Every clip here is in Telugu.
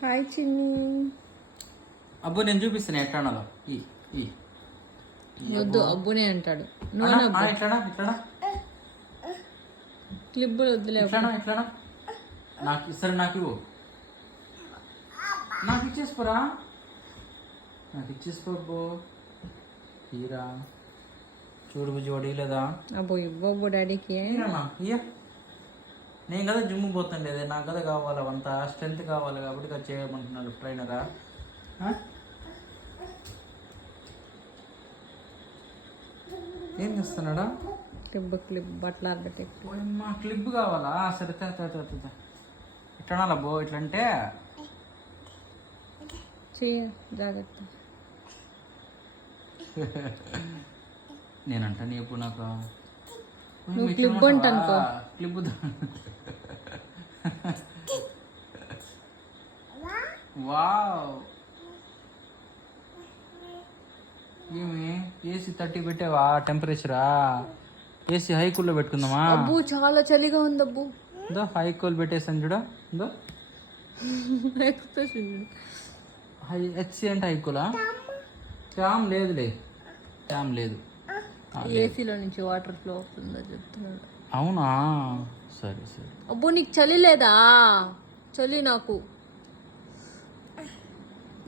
హాయ్ చిన్ని అబ్బో నేను చూపిస్తాను ఎట్లానో. ఈ ఈ. వద్దు అబ్బునే అంటాడు. ఆ, ఎట్లానా ఎట్లానా? క్లిప్పులు వద్దులే ఎట్లానా ఎట్లానా? నాకు సరే నాకు ఇవ్వు. నాకు ఇచ్చేసిపోరా నాకు ఇచ్చేసిపో హీరా చూడు బుజ్జి వాడు లేదా అబ్బో ఇవ్వబ్బు డాడీకి. ఇయ్య. నేను కదా జిమ్ పోతుండేది నాకు కదా కావాలి అంత స్ట్రెంత్ కావాలి కాబట్టి కదా చేయమంటున్నాడు ట్రైనరా ఏం చేస్తున్నాడా? క్లిప్ క్లిప్ బట్టలు ఆరబెట్టి. మా క్లిప్ కావాలా? సరే. ఇట్లా బో? ఇట్లా అంటే? చెయ్య జాగ్రత్త. నేనంట నీకు నాకు? నువ్వు అంట అనుకో. Clip wow. ఏమి? ఏసీ థర్టీ పెట్టావా? టెంపరేచరా ఏసీ హై కూల్లో పెట్టుకుందామా? అబ్బు చాలా చలిగా ఉంది అబ్బు దో హై కూల్ పెట్టేసాను చూడ. దో హై హెచ్సి అంటే హై కూలా ట్యామ్ లేదులే. ట్యామ్ లేదు. ఏసీలో నుంచి వాటర్ ఫ్లో అవుతుందో చెప్తున్నాడు. అవునా? సరే సరే. అబ్బో నీకు చలి లేదా? చలి నాకు.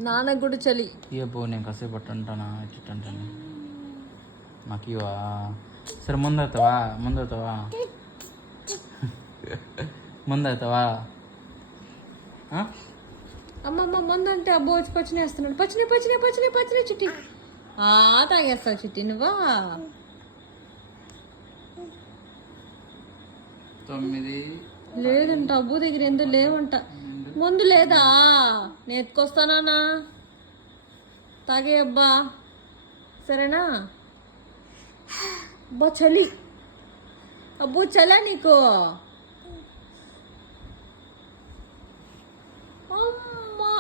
నాన్నకు కూడా చలి. ఏ పో నేను కాసేపు అట్ట అంటానా? ఇట్ట అంటాను? నాకు ఇవా సరే ముందవుతావా ముందవుతావా ముందవుతావా? అమ్మమ్మ ముందంటే అబ్బో వచ్చి పచ్చిని వేస్తున్నాడు. పచ్చిని పచ్చిని పచ్చిని పచ్చిని చిట్టి. ఆ తాగేస్తావు చిట్టి నువ్వా? తొమ్మిది లేదంట అబ్బు దగ్గర ఎందు లేవంట. ముందు లేదా? నేను ఎత్తుకొస్తానా తాగే అబ్బా. సరేనా? అబ్బా చలి. అబ్బో చలా నీకు. అమ్మా.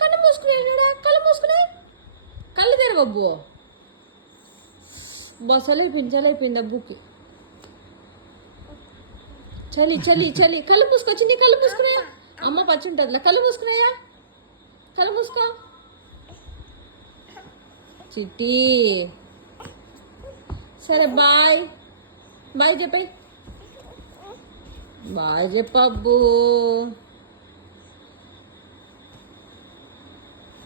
కళ్ళు మూసుకునే కళ్ళు మూసుకునే? కళ్ళు తెరవబ్బు. అయిపోయింది చలి అయిపోయింది అబ్బుకి. చలి చలి చలి. కళ్ళు మూసుకొచ్చింది కళ్ళు మూసుకునే. అమ్మ పచ్చి ఉంటుందిలే కళ్ళు మూసుకున్నాయా కళ్ళు మూసుకో. చిట్టి. సరే బాయ్. బాయ్ చెప్పాయి బాయ్ చెప్పబ్బు.